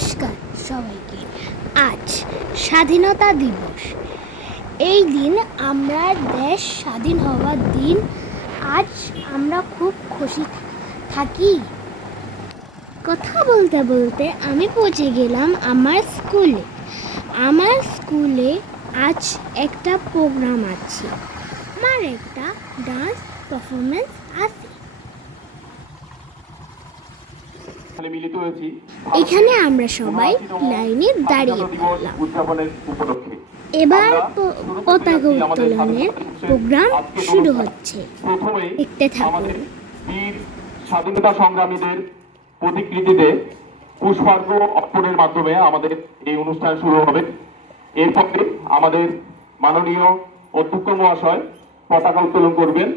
নমস্কার সবাইকে। আজ স্বাধীনতা দিবস। এই দিন আমরা দেশ স্বাধীন হওয়ার দিন। আজ আমরা খুব খুশি থাকি। কথা বলতে বলতে আমি পৌঁছে গেলাম আমার স্কুলে। আমার স্কুলে আজ একটা প্রোগ্রাম আছে। আমার একটা ডান্স পারফরমেন্স আছে এখানে মিলিত হয়েছি। এখানে আমরা সবাই লাইনে দাঁড়িয়ে পড়লাম। এবার পতাকা উত্তোলনের প্রোগ্রাম শুরু হচ্ছে। দেখতে থাকুন। বীর স্বাধীনতা সংগ্রামীদের প্রতিকৃতিতে পুষ্পার্ঘ অর্পণের মাধ্যমে আমাদের এই অনুষ্ঠান শুরু হবে। এরপরে আমাদের মাননীয় অধ্যক্ষ মহাশয় পতাকা উত্তোলন করবেন।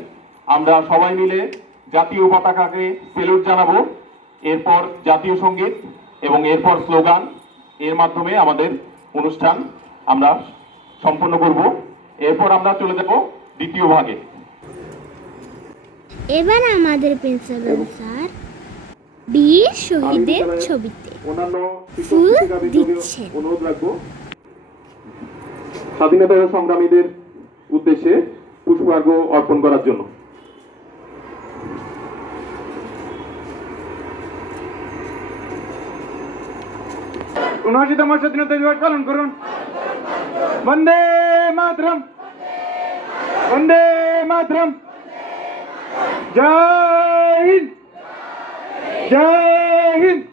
আমরা সবাই মিলে জাতীয় পতাকাকে সেলুট জানাব। এরপর জাতীয় সংগীত এবং এরপর স্লোগান এর মাধ্যমে আমাদের অনুষ্ঠান আমরা সম্পন্ন করব। এরপর আমরা চলে যাব দ্বিতীয় ভাগে। এবার আমাদের প্রিন্সিপাল স্যার বীর শহীদের ছবিতে ফুল দিচ্ছেন। অনুরোধ রাখব। স্বাধীনতা সংগ্রামীদের উদ্দেশ্যে পুষ্পার্ঘ অর্পণ করার জন্য। উনআশিতম স্বাধীনতা দিবস পালন করুন। বন্দে মাতরম। বন্দে মাতরম। জয় হিন্দ। জয় হিন্দ।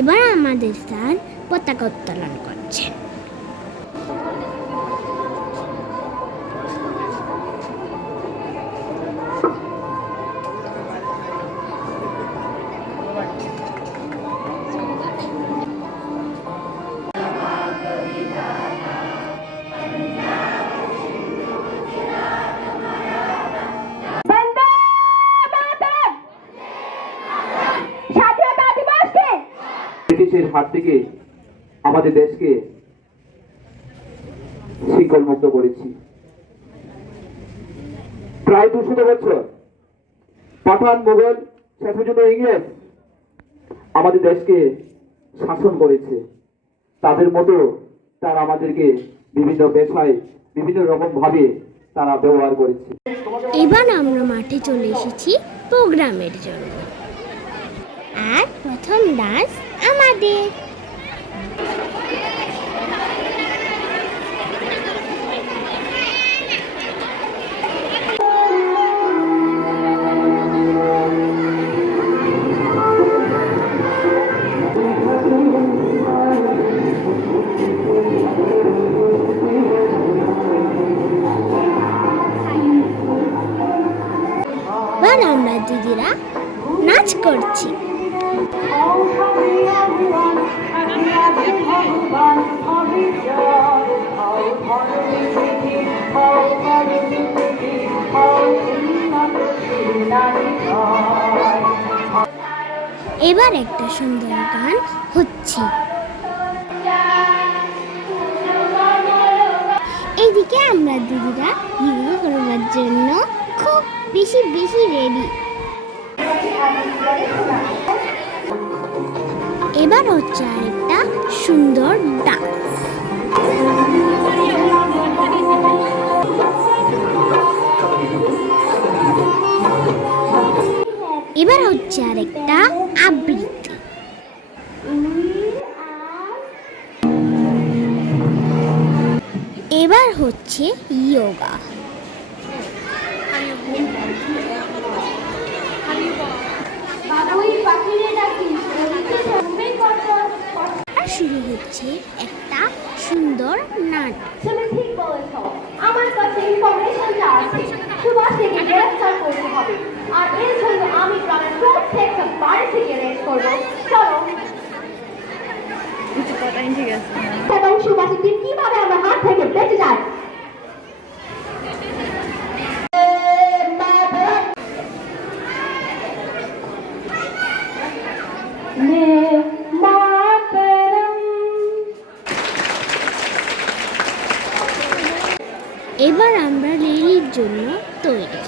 এবার আমাদের স্থান পতাকা উত্তোলন করছেন ব্রিটিশের হাত থেকে আমাদের দেশকে শৃঙ্খল মুক্ত করেছি। প্রায় দুশত বছর পাঠান মোগল শেষ ইংরেজ আমাদের দেশকে শাসন করেছে। তাদের মতো তারা আমাদেরকে বিভিন্ন পেশায়, বিভিন্ন রকম ভাবে তারা ব্যবহার করেছে। এবার আমরা মাঠে চলে এসেছি প্রোগ্রামের জন্য। আর প্রথম ডান্স আমাদের। আমরা দিদিরা নাচ করছি। এবার একটা সুন্দর গান হচ্ছে। এইদিকে আমরা দিদিরা যোগা করবার জন্য খুব বেশি বেশি রেডি এবার হচ্ছে আরেকটা সুন্দর ডান্স। এবার হচ্ছে আরেকটা আবৃত্তি। এবার হচ্ছে যোগা শুরু হচ্ছে একটা সুন্দর নাট। তুমি ঠিক বলেছ। আমার কাছে ইনফরমেশনটা আছে সুভাষ থেকে গ্রেফতার করতে হবে। আর এর জন্য আমি গ্রামের প্রত্যেকটা বাড়ি থেকে রেড করব। চলো। এবং সুভাষের কীভাবে এবার আমরা রেলির জন্য তৈরি।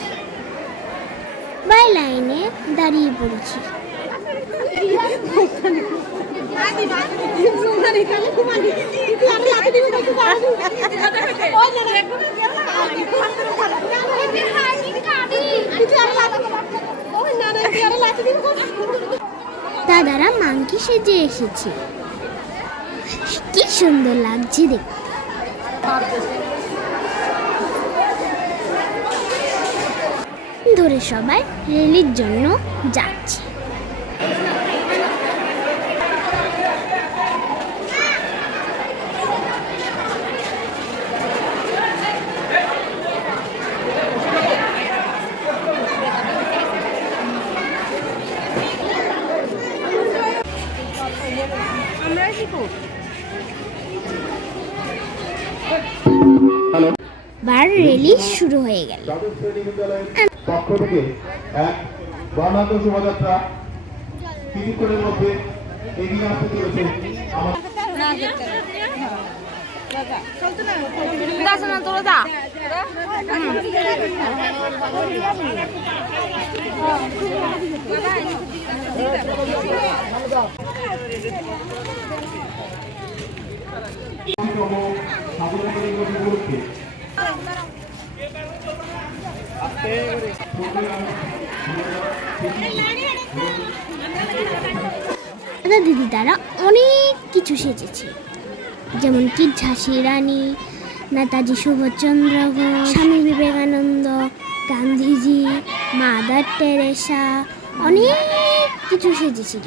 বাই লাইনে দাঁড়িয়ে পড়েছি। দাদারা মাংকি সেজে এসেছে। কি সুন্দর লাগছে দেখতে। ধরে সবাই রেলির জন্য যাচ্ছে। বার রেলি শুরু হয়ে গেল। পক্ষ থেকে এক বর্ণাঢ্য শোভাযাত্রা কিছুক্ষণের মধ্যে এগিয়ে আসতে চলেছে। আমাদের দাদা দিদি, তারা অনেক কিছু সেজেছে। যেমন কি ঝাঁসি রানী, নেতাজি সুভাষচন্দ্র স্বামী বিবেকানন্দ, গান্ধীজি, মাদার টেরেসা, অনেক কিছু সেজেছিল।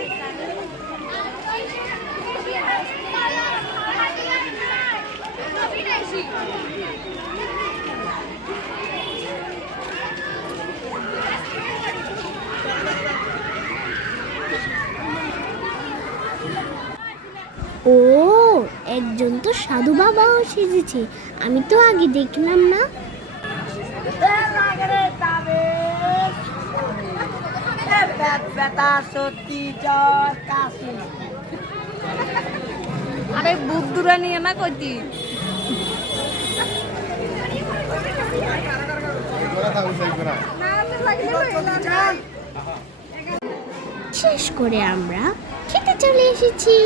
ও, একজন তো সাধু বাবাও সেজেছে। আমি তো আগে দেখলাম না। আরে বুক দূরে নিয়ে না কইতি? শেষ করে আমরা খেতে চলে এসেছি।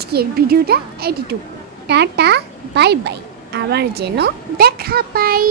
আজকের ভিডিওটা এটুকু টাটা বাই বাই। আবার যেন দেখা পাই।